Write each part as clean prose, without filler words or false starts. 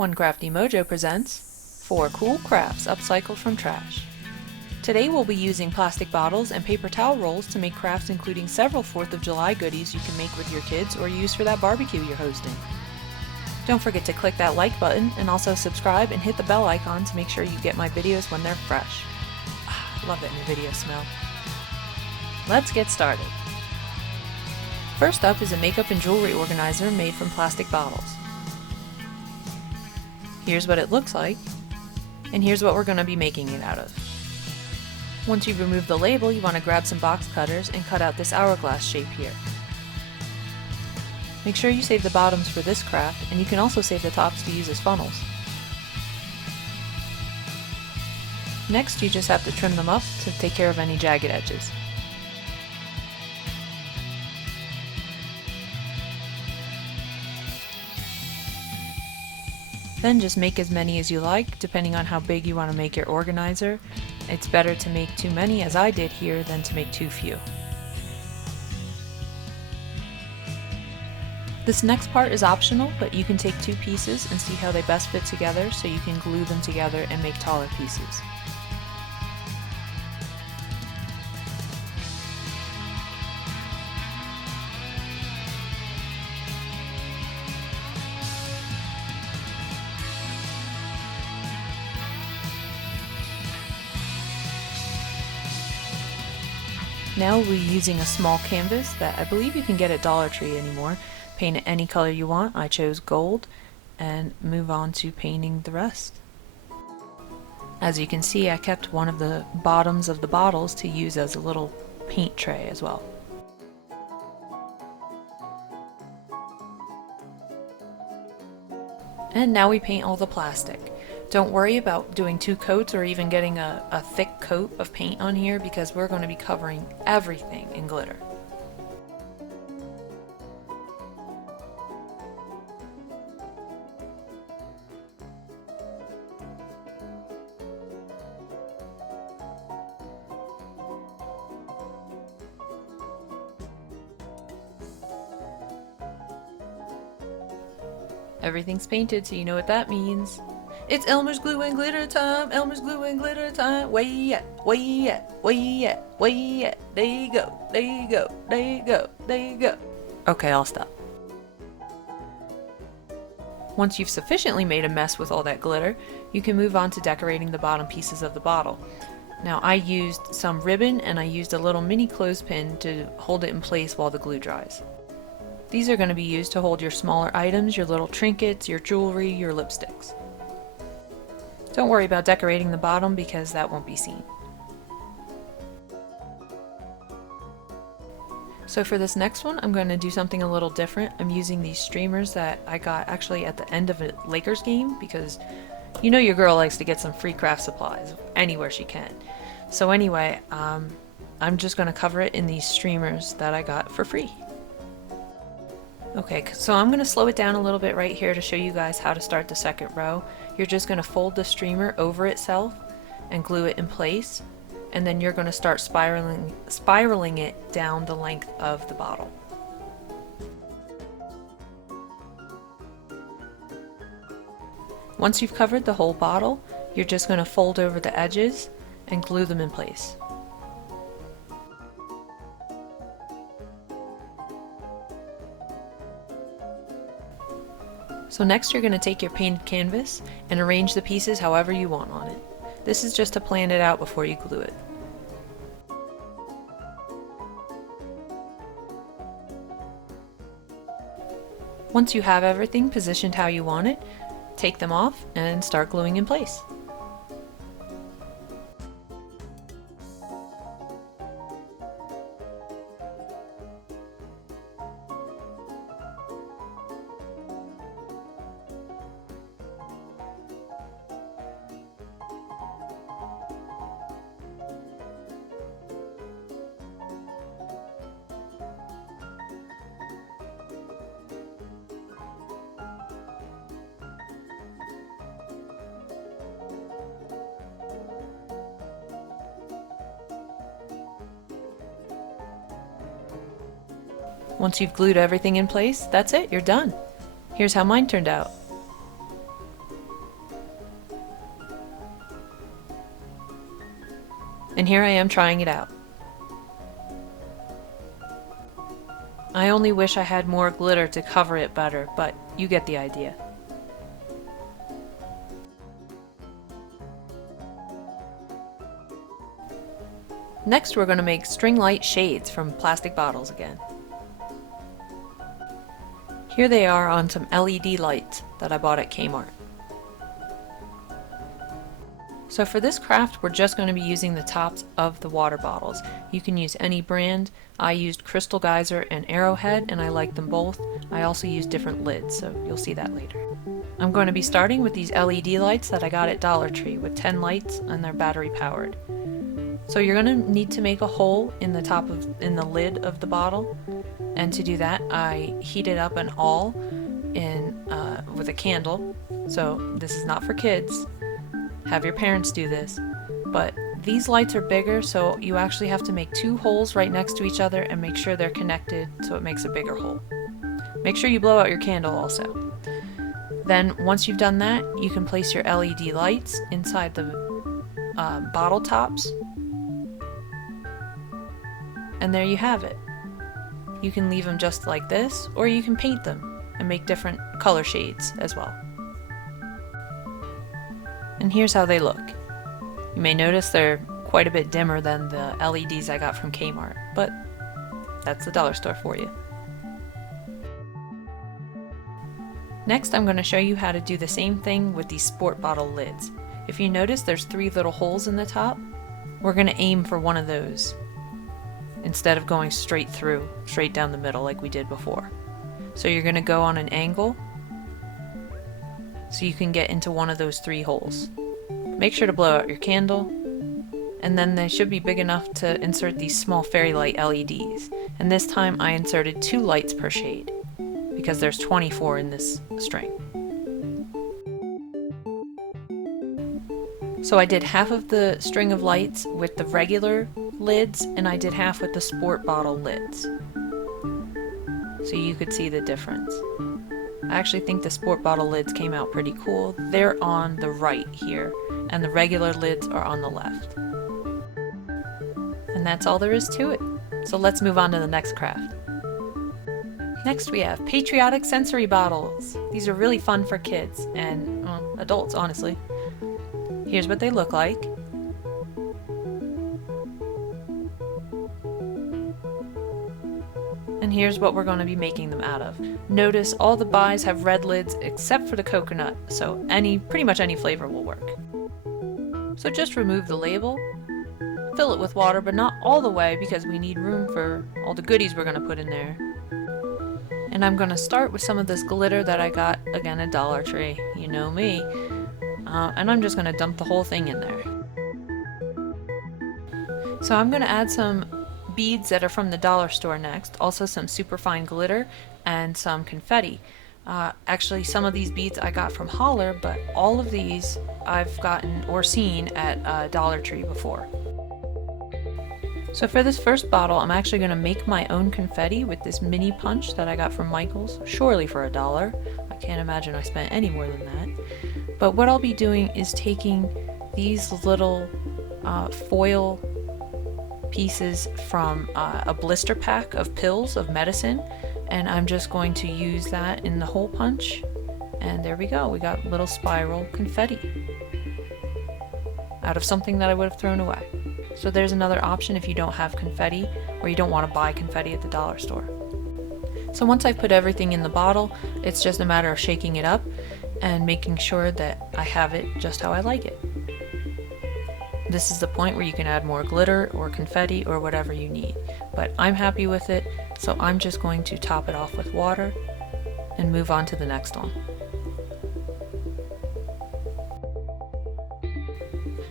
One Crafty Mojo presents 4 cool crafts upcycled from trash. Today we'll be using plastic bottles and paper towel rolls to make crafts including several 4th of July goodies you can make with your kids or use for that barbecue you're hosting. Don't forget to click that like button and also subscribe and hit the bell icon to make sure you get my videos when they're fresh. Love that new video smell. Let's get started. First up is a makeup and jewelry organizer made from plastic bottles. Here's what it looks like, and here's what we're going to be making it out of. Once you've removed the label, you want to grab some box cutters and cut out this hourglass shape here. Make sure you save the bottoms for this craft, and you can also save the tops to use as funnels. Next, you just have to trim them up to take care of any jagged edges. Then just make as many as you like, depending on how big you want to make your organizer. It's better to make too many, as I did here, than to make too few. This next part is optional, but you can take 2 pieces and see how they best fit together so you can glue them together and make taller pieces. Now we're using a small canvas that I believe you can get at Dollar Tree anymore. Paint it any color you want. I chose gold, and move on to painting the rest. As you can see, I kept one of the bottoms of the bottles to use as a little paint tray as well. And now we paint all the plastic. Don't worry about doing 2 coats or even getting a thick coat of paint on here because we're going to be covering everything in glitter. Everything's painted, so you know what that means. It's Elmer's glue and glitter time, Elmer's glue and glitter time. Way yet, way yet, way yet, way yet. There you go, there you go, there you go, there you go. Okay, I'll stop. Once you've sufficiently made a mess with all that glitter, you can move on to decorating the bottom pieces of the bottle. Now I used some ribbon and I used a little mini clothespin to hold it in place while the glue dries. These are going to be used to hold your smaller items, your little trinkets, your jewelry, your lipsticks. Don't worry about decorating the bottom because that won't be seen. So for this next one, I'm going to do something a little different. I'm using these streamers that I got actually at the end of a Lakers game because you know your girl likes to get some free craft supplies anywhere she can. So anyway, I'm just going to cover it in these streamers that I got for free. Okay, so I'm going to slow it down a little bit right here to show you guys how to start the second row. You're just going to fold the streamer over itself and glue it in place, and then you're going to start spiraling it down the length of the bottle. Once you've covered the whole bottle, you're just going to fold over the edges and glue them in place. So next you're going to take your painted canvas and arrange the pieces however you want on it. This is just to plan it out before you glue it. Once you have everything positioned how you want it, take them off and start gluing in place. Once you've glued everything in place, that's it, you're done. Here's how mine turned out. And here I am trying it out. I only wish I had more glitter to cover it better, but you get the idea. Next, we're going to make string light shades from plastic bottles again. Here they are on some LED lights that I bought at Kmart. So for this craft, we're just going to be using the tops of the water bottles. You can use any brand. I used Crystal Geyser and Arrowhead, and I like them both. I also use different lids, so you'll see that later. I'm going to be starting with these LED lights that I got at Dollar Tree with 10 lights, and they're battery powered. So you're going to need to make a hole in the lid of the bottle, and to do that, I heated up an awl with a candle. So this is not for kids. Have your parents do this, but these lights are bigger, so you actually have to make 2 holes right next to each other and make sure they're connected so it makes a bigger hole. Make sure you blow out your candle also. Then once you've done that, you can place your LED lights inside the bottle tops, and there you have it. You can leave them just like this, or you can paint them and make different color shades as well. And here's how they look. You may notice they're quite a bit dimmer than the LEDs I got from Kmart, but that's the dollar store for you. Next, I'm going to show you how to do the same thing with these sport bottle lids. If you notice, there's 3 little holes in the top. We're going to aim for one of those instead of going straight down the middle like we did before. So you're going to go on an angle so you can get into one of those 3 holes. Make sure to blow out your candle, and then they should be big enough to insert these small fairy light LEDs. And this time I inserted 2 lights per shade because there's 24 in this string. So I did half of the string of lights with the regular lids, and I did half with the sport bottle lids, so you could see the difference. I actually think the sport bottle lids came out pretty cool. They're on the right here, and the regular lids are on the left. And that's all there is to it. So let's move on to the next craft. Next we have Patriotic sensory bottles. These are really fun for kids and adults, honestly. Here's what they look like. And here's what we're going to be making them out of. Notice all the buys have red lids except for the coconut, so pretty much any flavor will work. So just remove the label, fill it with water, but not all the way because we need room for all the goodies we're going to put in there. And I'm going to start with some of this glitter that I got, again, at Dollar Tree. You know me. And I'm just going to dump the whole thing in there. So I'm going to add some beads that are from the dollar store next, also some superfine glitter and some confetti. Actually, some of these beads I got from Holler, but all of these I've gotten or seen at Dollar Tree before. So for this first bottle, I'm actually going to make my own confetti with this mini punch that I got from Michael's, surely for $1. I can't imagine I spent any more than that. But what I'll be doing is taking these little foil pieces from a blister pack of pills of medicine, and I'm just going to use that in the hole punch, and there we go. We got little spiral confetti out of something that I would have thrown away. So there's another option if you don't have confetti or you don't want to buy confetti at the dollar store. So once I've put everything in the bottle, it's just a matter of shaking it up and making sure that I have it just how I like it. This is the point where you can add more glitter or confetti or whatever you need, but I'm happy with it, so I'm just going to top it off with water and move on to the next one.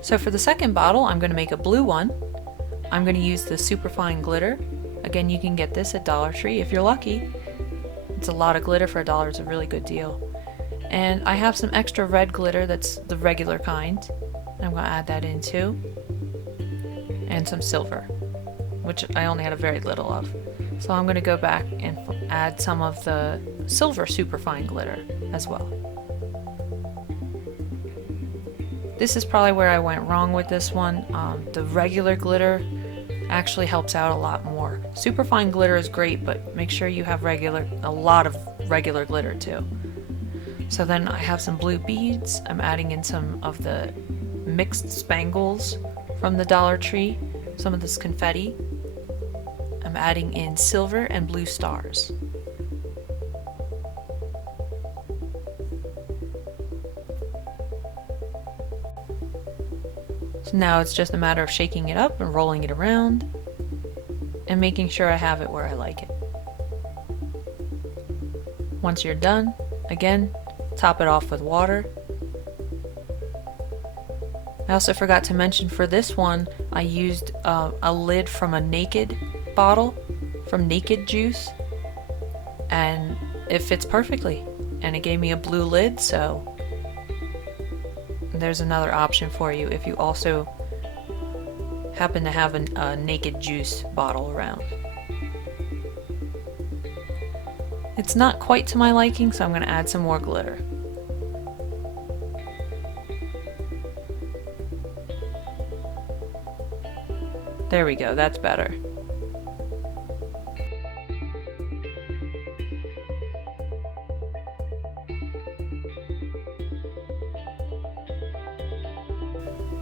So for the second bottle, I'm going to make a blue one. I'm going to use the superfine glitter. Again, you can get this at Dollar Tree if you're lucky. It's a lot of glitter for $1. It's a really good deal. And I have some extra red glitter that's the regular kind. I'm going to add that in too. And some silver, which I only had a very little of. So I'm going to go back and add some of the silver superfine glitter as well. This is probably where I went wrong with this one. The regular glitter actually helps out a lot more. Superfine glitter is great, but make sure you have a lot of regular glitter too. So then I have some blue beads. I'm adding in some of the mixed spangles from the Dollar Tree, some of this confetti. I'm adding in silver and blue stars. So now it's just a matter of shaking it up and rolling it around and making sure I have it where I like it. Once you're done, again, top it off with water. I also forgot to mention for this one, I used a lid from a Naked bottle, from Naked Juice, and it fits perfectly. And it gave me a blue lid, so there's another option for you if you also happen to have a Naked Juice bottle around. It's not quite to my liking, so I'm going to add some more glitter. There we go, that's better.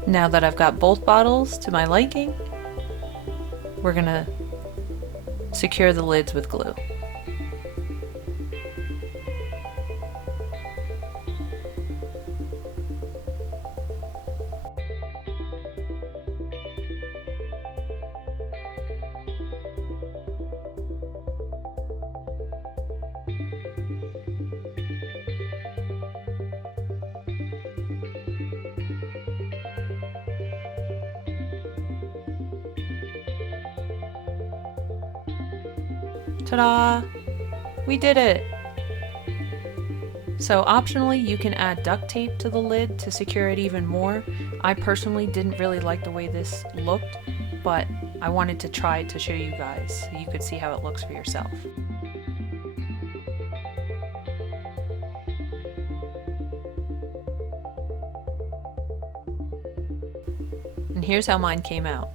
Now that I've got both bottles to my liking, we're gonna secure the lids with glue. Ta-da! We did it! So optionally, you can add duct tape to the lid to secure it even more. I personally didn't really like the way this looked, but I wanted to try it to show you guys so you could see how it looks for yourself. And here's how mine came out.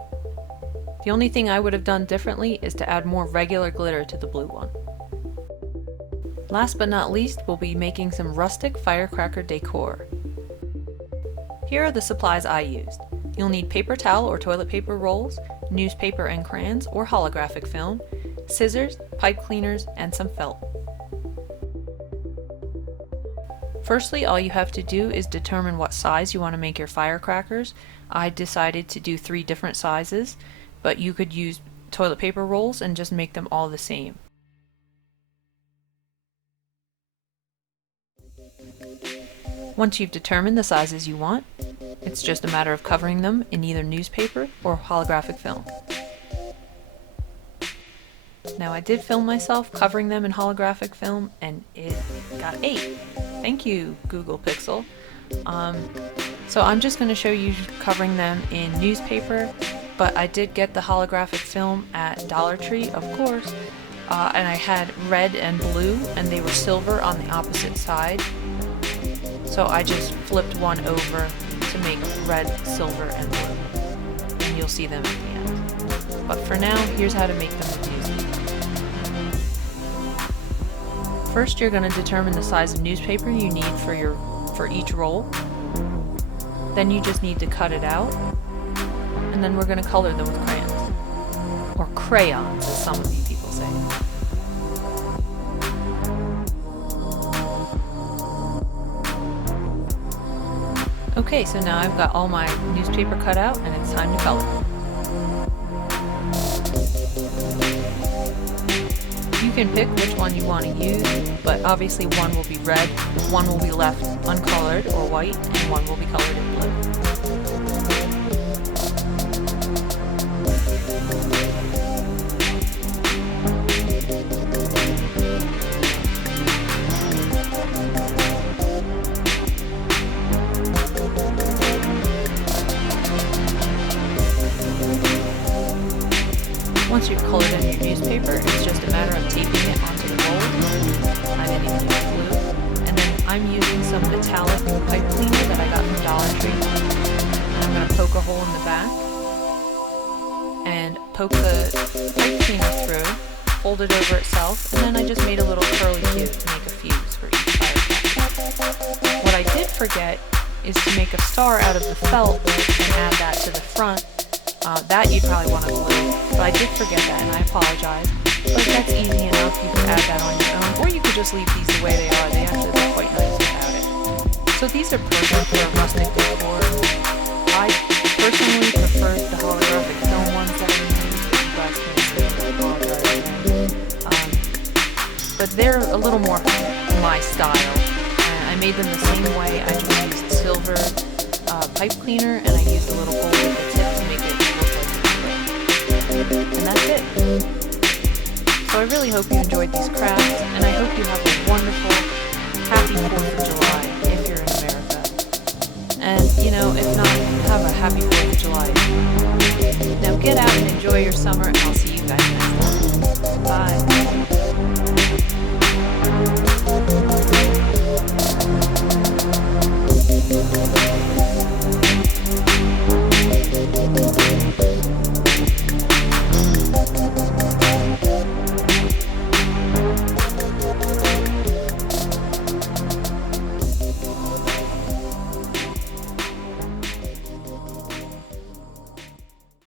The only thing I would have done differently is to add more regular glitter to the blue one. Last but not least, we'll be making some Rustic Firecracker decor. Here are the supplies I used. You'll need paper towel or toilet paper rolls, newspaper and crayons or holographic film, scissors, pipe cleaners, and some felt. Firstly, all you have to do is determine what size you want to make your firecrackers. I decided to do 3 different sizes, but you could use toilet paper rolls and just make them all the same. Once you've determined the sizes you want, it's just a matter of covering them in either newspaper or holographic film. Now I did film myself covering them in holographic film and it got 8. Thank you, Google Pixel. So I'm just going to show you covering them in newspaper, but I did get the holographic film at Dollar Tree, of course, and I had red and blue, and they were silver on the opposite side. So I just flipped one over to make red, silver, and blue, and you'll see them at the end. But for now, here's how to make them with newspaper. First, you're going to determine the size of newspaper you need for each roll. Then you just need to cut it out, and then we're going to color them with crayons, or crayons as some of you people say. Okay, so now I've got all my newspaper cut out and it's time to color. You can pick which one you want to use, but obviously one will be red, one will be left uncolored or white, and one will be colored in blue. Once you've colored in your newspaper, it's just a matter of taping it onto the mold. I didn't even use glue. And then I'm using some metallic pipe cleaner that I got from Dollar Tree. poke the pipe cleaner through, fold it over itself, and then I just made a little curly cue to make a fuse for each firecracker. What I did forget is to make a star out of the felt and add that to the front. That you'd probably want to glue, but I did forget that and I apologize. But that's easy enough, you can add that on your own, or you could just leave these the way they are. They actually look quite nice without it. So these are perfect for a rustic decor. I personally prefer the holographic film ones that I use, but you guys can see them, I apologize. But they're a little more my style. And I made them the same way. I just used silver pipe cleaner, and I used a little gold at the tip to make it look like a ring. And that's it. So I really hope you enjoyed these crafts, and I hope you have a wonderful, happy 4th of July if you're in America. And, you know, if not, have a happy 4th of July. Now get out and enjoy your summer, and I'll see you guys next time.